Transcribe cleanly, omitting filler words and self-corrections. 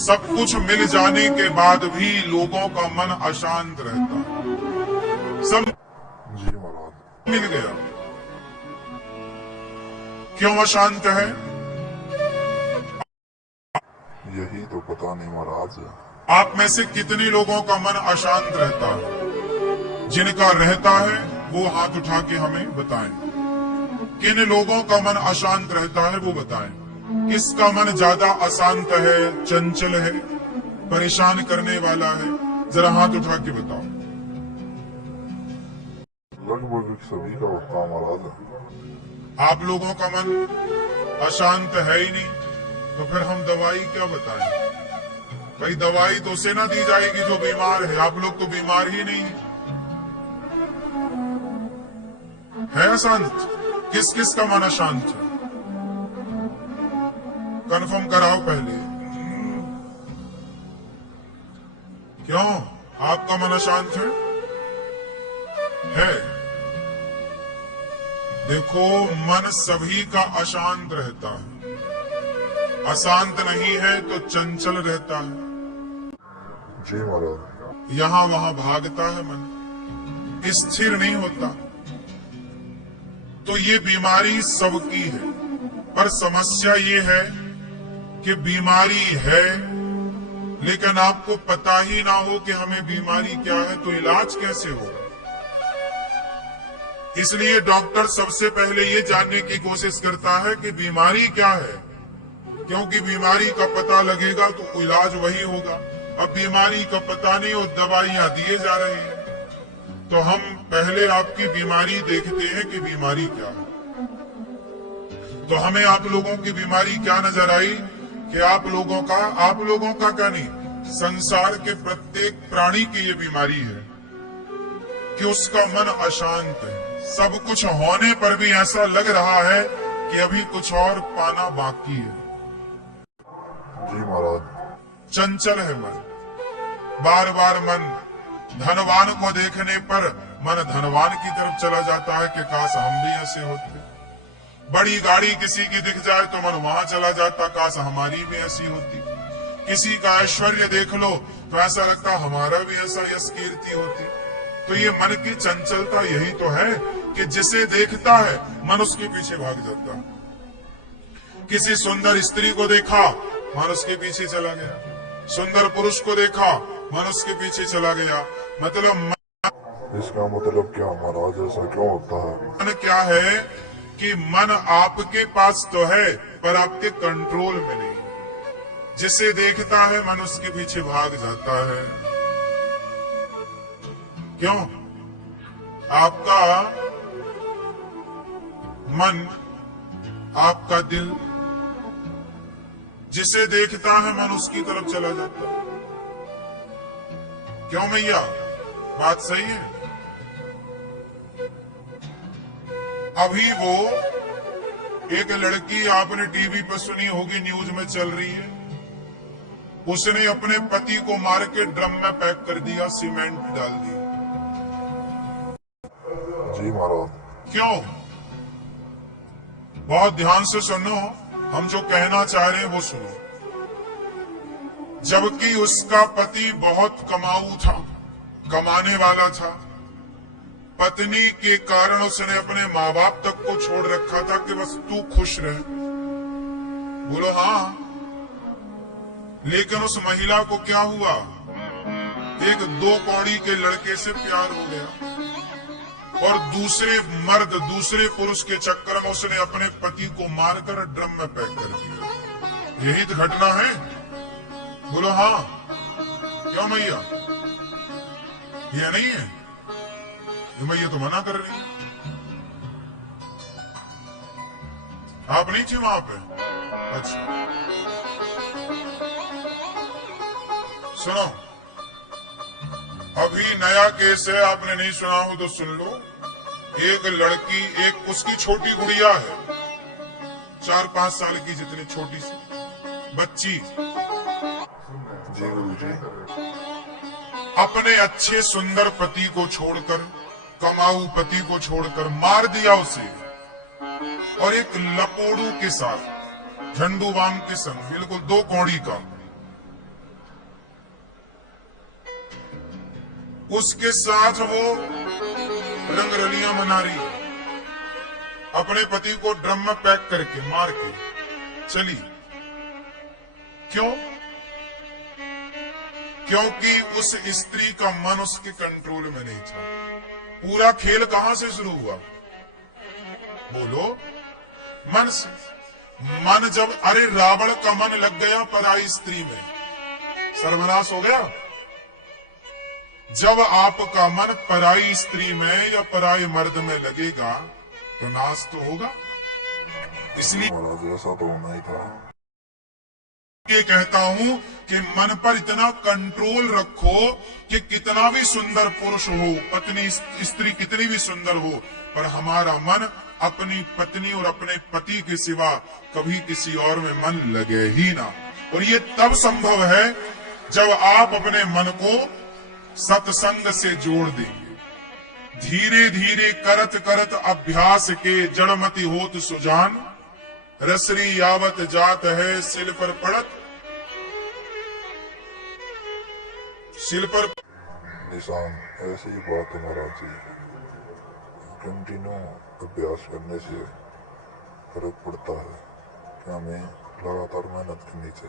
सब कुछ मिल जाने के बाद भी लोगों का मन अशांत रहता है। सब जी महाराज। मिल गया, क्यों अशांत है? यही तो पता नहीं महाराज। आप में से कितने लोगों का मन अशांत रहता है? जिनका रहता है वो हाथ उठा के हमें बताएं। किन लोगों का मन अशांत रहता है वो बताएं। किसका मन ज्यादा अशांत है, चंचल है, परेशान करने वाला है? जरा हाथ उठा के बताओ। लगभग सभी का होता महाराज। आप लोगों का मन अशांत है ही नहीं, तो फिर हम दवाई क्या बताएं? भाई दवाई तो उसे ना दी जाएगी जो बीमार है। आप लोग तो बीमार ही नहीं है अशांत? किस किस का मन अशांत है? कंफर्म कराओ पहले। क्यों आपका मन अशांत है? देखो, मन सभी का अशांत रहता है। अशांत नहीं है तो चंचल रहता है। जी महाराज। यहां वहां भागता है मन, स्थिर नहीं होता। तो ये बीमारी सबकी है, पर समस्या ये है कि बीमारी है लेकिन आपको पता ही ना हो कि हमें बीमारी क्या है, तो इलाज कैसे होगा? इसलिए डॉक्टर सबसे पहले ये जानने की कोशिश करता है कि बीमारी क्या है, क्योंकि बीमारी का पता लगेगा तो इलाज वही होगा। अब बीमारी का पता नहीं और दवाइयां दिए जा रही हैं, तो हम पहले आपकी बीमारी देखते हैं कि बीमारी क्या है। तो हमें आप लोगों की बीमारी क्या नजर आई कि आप लोगों का क्या नहीं, संसार के प्रत्येक प्राणी की ये बीमारी है कि उसका मन अशांत है। सब कुछ होने पर भी ऐसा लग रहा है कि अभी कुछ और पाना बाकी है। जी महाराज। चंचल है मन, बार बार मन धनवान को देखने पर मन धनवान की तरफ चला जाता है कि काश हम भी ऐसे होते। बड़ी गाड़ी किसी की दिख जाए तो मन वहां चला जाता, काश हमारी भी ऐसी होती। किसी का ऐश्वर्य देख लो तो ऐसा लगता हमारा भी ऐसा यश कीर्ति होती। तो ये मन की चंचलता यही तो है कि जिसे देखता है मन उसके पीछे भाग जाता है। किसी सुंदर स्त्री को देखा, मन उसके पीछे चला गया। सुंदर पुरुष को देखा, मन उसके पीछे चला गया। मतलब इसका मतलब क्या महाराज, ऐसा क्यों होता है? मन क्या है कि मन आपके पास तो है पर आपके कंट्रोल में नहीं। जिसे देखता है मन उसके पीछे भाग जाता है। क्यों? आपका मन, आपका दिल जिसे देखता है मन उसकी तरफ चला जाता है। क्यों मैया, बात सही है? अभी वो एक लड़की आपने टीवी पर सुनी होगी, न्यूज में चल रही है, उसने अपने पति को मार के ड्रम में पैक कर दिया, सीमेंट डाल दी। जी महाराज। क्यों? बहुत ध्यान से सुनो, हम जो कहना चाह रहे हैं वो सुनो। जबकि उसका पति बहुत कमाऊ था, कमाने वाला था। पत्नी के कारण उसने अपने माँ बाप तक को छोड़ रखा था कि बस तू खुश रह। बोलो हाँ। लेकिन उस महिला को क्या हुआ? एक 2 कौड़ी के लड़के से प्यार हो गया और दूसरे पुरुष के चक्कर में उसने अपने पति को मारकर ड्रम में पैक कर दिया। यही तो घटना है। बोलो हाँ। क्यों मैया? ये नहीं है? ये मैया तो मना कर रही है। आप नहीं थी वहां पे? अच्छा सुनो, अभी नया केस है, आपने नहीं सुना हो तो सुन लो। एक लड़की, एक उसकी छोटी गुड़िया है, 4-5 साल की, जितनी छोटी सी बच्ची, जी गुरुजी। अपने अच्छे सुंदर पति को छोड़कर, कमाऊ पति को छोड़कर मार दिया उसे, और एक लपोड़ू के साथ, झंडू बाम के संग, बिल्कुल 2 कौड़ी का, उसके साथ वो रंगरलियां मना रही है, अपने पति को ड्रम में पैक करके मार के चली। क्यों? क्योंकि उस स्त्री का मन उसके कंट्रोल में नहीं था। पूरा खेल कहां से शुरू हुआ? बोलो, मन से। मन जब, अरे रावण का मन लग गया पराई स्त्री में, सर्वनाश हो गया। जब आपका मन पराई स्त्री में या पराई मर्द में लगेगा तो नाश तो होगा। इसलिए महाराज ऐसा तो होना ही था। ये कहता हूं कि मन पर इतना कंट्रोल रखो कि कितना भी सुंदर पुरुष हो, पत्नी स्त्री कितनी भी सुंदर हो, पर हमारा मन अपनी पत्नी और अपने पति के सिवा कभी किसी और में मन लगे ही ना। और ये तब संभव है जब आप अपने मन को सत्संग से जोड़ देंगे। धीरे धीरे करत करत अभ्यास के जड़मति होत सुजान, रसरी यावत जात है सिल पर पड़त। सिल पर निशान ऐसी ही बात है महाराज जी। कंटिन्यू अभ्यास करने से फर्क पड़ता है कि हमें लगातार मेहनत करनी चाहिए।